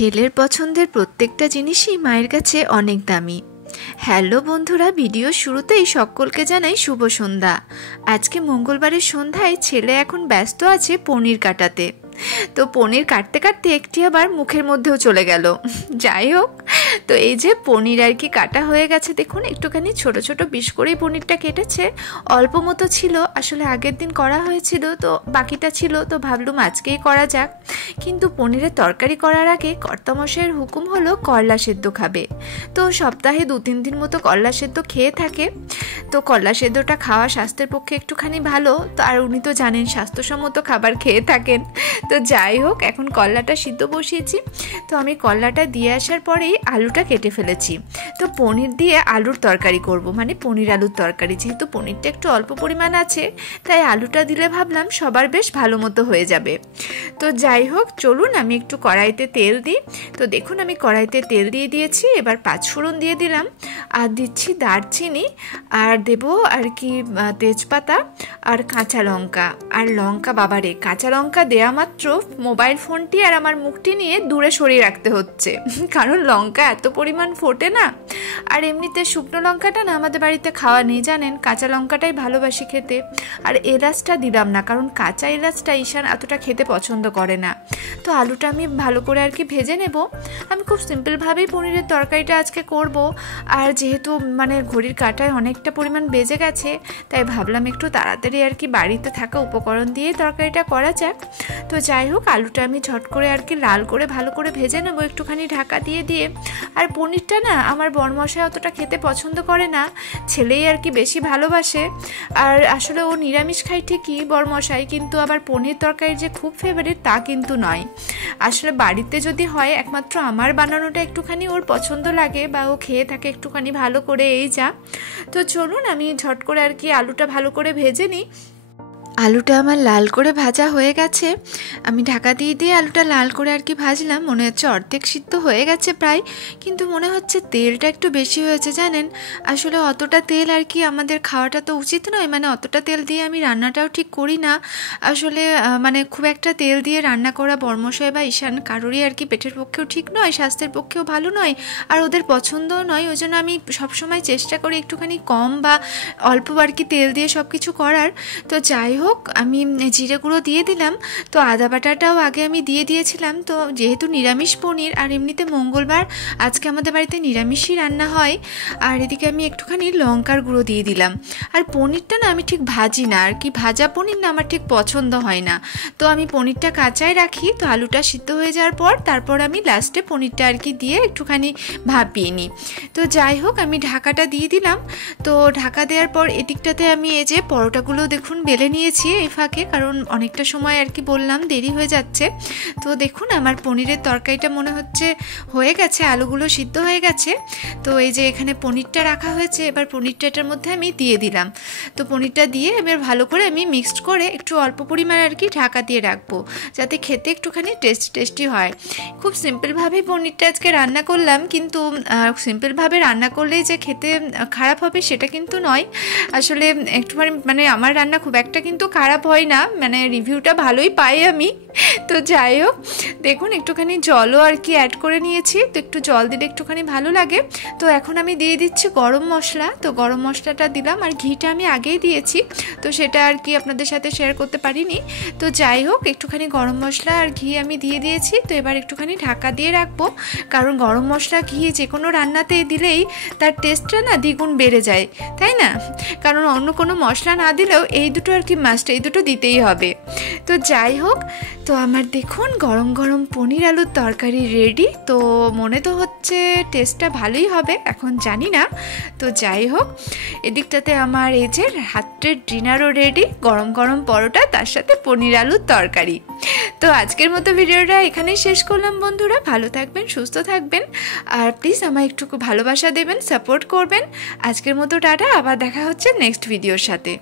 ছেলের পছন্দের প্রত্যেকটা জিনিসই মায়ের কাছে অনেক দামি। হ্যালো বন্ধুরা, ভিডিও শুরুতেই সকলকে জানাই শুভ সন্ধ্যা। আজকে মঙ্গলবারের সন্ধ্যায় ছেলে এখন ব্যস্ত আছে পনির কাটাতে। তো পনির কাটতে কাটতে একটি আবার মুখের মধ্যেও চলে গেল। যাই হোক, তো এই যে পনির আর কি কাটা হয়ে গেছে, দেখুন একটুখানি ছোট ছোট পিস করেই পনিরটা কেটেছে। অল্প মতো ছিল, আসলে আগের দিন করা হয়েছিল, তো বাকিটা ছিল, তো ভাবলুম আজকেই করা যাক। কিন্তু পনিরের তরকারি করার আগে কর্তামশাইয়ের হুকুম হলো করলা সেদ্ধ খাবে। তো সপ্তাহে 2-3 দিন মতো করলা সেদ্ধ খেয়ে থাকে। তো করলা সেদ্ধটা খাওয়া স্বাস্থ্যের পক্ষে একটুখানি ভালো, তো আর উনি তো জানেন স্বাস্থ্যসম্মত খাবার খেয়ে থাকেন। তো যাই হোক, এখন করলাটা সিদ্ধ বসিয়েছি। তো আমি করলাটা দিয়ে আসার পরেই আলুটা কেটে ফেলেছি। তো পনির দিয়ে আলুর তরকারি করব, মানে পনির আলুর তরকারি। যেহেতু পনিরটা একটু অল্প পরিমাণ আছে, তাই আলুটা দিলে ভাবলাম সবার বেশ ভালো মতো হয়ে যাবে। তো যাই হোক, চলুন আমি একটু কড়াইতে তেল দিই। তো দেখুন আমি কড়াইতে তেল দিয়ে দিয়েছি। এবার 5 ফোড়ন দিয়ে দিলাম, আর দিচ্ছি দারচিনি, আর দেব আর কি তেজপাতা, আর কাঁচা লঙ্কা। আর লঙ্কা, বাবারে, কাঁচা লঙ্কা দেয়া মাত্র মোবাইল ফোনটি আর আমার মুখটি নিয়ে দূরে সরিয়ে রাখতে হচ্ছে, কারণ লঙ্কা এত পরিমাণ ফোটে না। আর এমনিতে শুকনো লঙ্কাটা না আমাদের বাড়িতে খাওয়া নেই, জানেন, কাঁচা লঙ্কাটাই ভালোবাসি খেতে। আর এলাচটা দিলাম না, কারণ কাঁচা এলাচটা ঈশান এতটা খেতে পছন্দ করে না। তো আলুটা আমি ভালো করে আর কি ভেজে নেব। আমি খুব সিম্পলভাবেই পনিরের তরকারিটা আজকে করব। আর যেহেতু মানে ঘড়ির কাঁটায় অনেকটা পরিমাণ বেজে গেছে, তাই ভাবলাম একটু তাড়াতাড়ি আর কি বাড়িতে থাকা উপকরণ দিয়ে তরকারিটা করা যাক। তো যাই হোক, আলুটা আমি ঝট করে আর কি লাল করে ভালো করে ভেজে নেবো একটুখানি ঢাকা দিয়ে দিয়ে। আর পনিরটা না আমার বরমশাই অতটা খেতে পছন্দ করে না, ছেলেই আর কি বেশি ভালোবাসে। আর আসলে ও নিরামিষ খায় ঠিকই বরমশাই, কিন্তু আবার পনির তরকারি যে খুব ফেভারিট তা কিন্তু নয়। আসলে বাড়িতে যদি হয় একমাত্র আমার বানানোটা একটুখানি ওর পছন্দ লাগে, বা ও খেয়ে থাকে একটুখানি ভালো করে, এই যা। তো চলুন আমি ঝট করে আর কি আলুটা ভালো করে ভেজে নিই। আলুটা আমার লাল করে ভাজা হয়ে গেছে। আমি ঢাকা দিয়ে দিয়ে আলুটা লাল করে আর কি ভাজলাম। মনে হচ্ছে অর্ধেক সিদ্ধ হয়ে গেছে প্রায়, কিন্তু মনে হচ্ছে তেলটা একটু বেশি হয়েছে, জানেন। আসলে অতটা তেল আর কি আমাদের খাওয়াটা তো উচিত নয়, মানে অতটা তেল দিয়ে আমি রান্নাটাও ঠিক করি না। আসলে মানে খুব একটা তেল দিয়ে রান্না করা বরমশাই বা ঈশান কারোরই আর কি পেটের পক্ষেও ঠিক নয়, স্বাস্থ্যের পক্ষেও ভালো নয়, আর ওদের পছন্দও নয়। ওই জন্য আমি সবসময় চেষ্টা করি একটুখানি কম বা অল্প আর কি তেল দিয়ে সব কিছু করার। তো যাই হোক, আমি জিরে গুঁড়ো দিয়ে দিলাম। তো আদা বাটাটাও আগে আমি দিয়ে দিয়েছিলাম। তো যেহেতু নিরামিষ পনির, আর এমনিতে মঙ্গলবার আজকে আমাদের বাড়িতে নিরামিষই রান্না হয়। আর এদিকে আমি একটুখানি লঙ্কার গুঁড়ো দিয়ে দিলাম। আর পনিরটা না আমি ঠিক ভাজি না, আর কি ভাজা পনির না আমার ঠিক পছন্দ হয় না। তো আমি পনিরটা কাঁচাই রাখি। তো আলুটা সিদ্ধ হয়ে যাওয়ার পর তারপর আমি লাস্টে পনিরটা আর কি দিয়ে একটুখানি ভাপিয়ে নিই। তো যাই হোক, আমি ঢাকাটা দিয়ে দিলাম। তো ঢাকা দেওয়ার পর এদিকটাতে আমি এই যে পরোটাগুলো দেখুন বেলে নিয়েছি এই ফাঁকে, কারণ অনেকটা সময় আর কি বললাম দেরি হয়ে যাচ্ছে। তো দেখুন আমার পনিরের তরকারিটা মনে হচ্ছে হয়ে গেছে, আলুগুলো সিদ্ধ হয়ে গেছে। তো এই যে এখানে পনিরটা রাখা হয়েছে, এবার পনিরটা এটার মধ্যে আমি দিয়ে দিলাম। তো পনিরটা দিয়ে এবার ভালো করে আমি মিক্সড করে একটু অল্প পরিমাণ আর কি ঢাকা দিয়ে রাখবো, যাতে খেতে একটুখানি টেস্টি হয়। খুব সিম্পলভাবেই পনিরটা আজকে রান্না করলাম, কিন্তু সিম্পলভাবে রান্না করলেই যে খেতে খারাপ হবে সেটা কিন্তু নয়। আসলে একটুখানি মানে আমার রান্না খুব একটা কিন্তু খারাপ হয় না, মানে রিভিউটা ভালোই পাই আমি। তো যাই হোক, দেখুন একটুখানি জলও আর কি অ্যাড করে নিয়েছি। তো একটু জল দিলে একটুখানি ভালো লাগে। তো এখন আমি দিয়ে দিচ্ছি গরম মশলা। তো গরম মশলাটা দিলাম, আর ঘিটা আমি আগেই দিয়েছি, তো সেটা আর কি আপনাদের সাথে শেয়ার করতে পারিনি। তো যাই হোক, একটুখানি গরম মশলা আর ঘি আমি দিয়ে দিয়েছি। তো এবার একটুখানি ঢাকা দিয়ে রাখবো, কারণ গরম মশলা ঘি যে কোনো রান্নাতে দিলেই তার টেস্টটা না দ্বিগুণ বেড়ে যায়, তাই না? কারণ অন্য কোনো মশলা না দিলেও এই দুটো আর কি মাস্ট, এই দুটো দিতেই হবে। তো যাই হোক, তো আমার দেখুন গরম গরম পনির আলুর তরকারি রেডি। তো মনে তো হচ্ছে টেস্টটা ভালোই হবে, এখন জানি না। তো যাই হোক, এদিকটাতে আমার এই যে রাত্রের ডিনারও রেডি, গরম গরম পরোটা, তার সাথে পনির আলুর তরকারি। তো আজকের মতো ভিডিওটা এখানেই শেষ করলাম বন্ধুরা। ভালো থাকবেন, সুস্থ থাকবেন, আর প্লিজ আমায় একটু ভালোবাসা দেবেন, সাপোর্ট করবেন। আজকের মতো টাটা, আবার দেখা হচ্ছে নেক্সট ভিডিওর সাথে।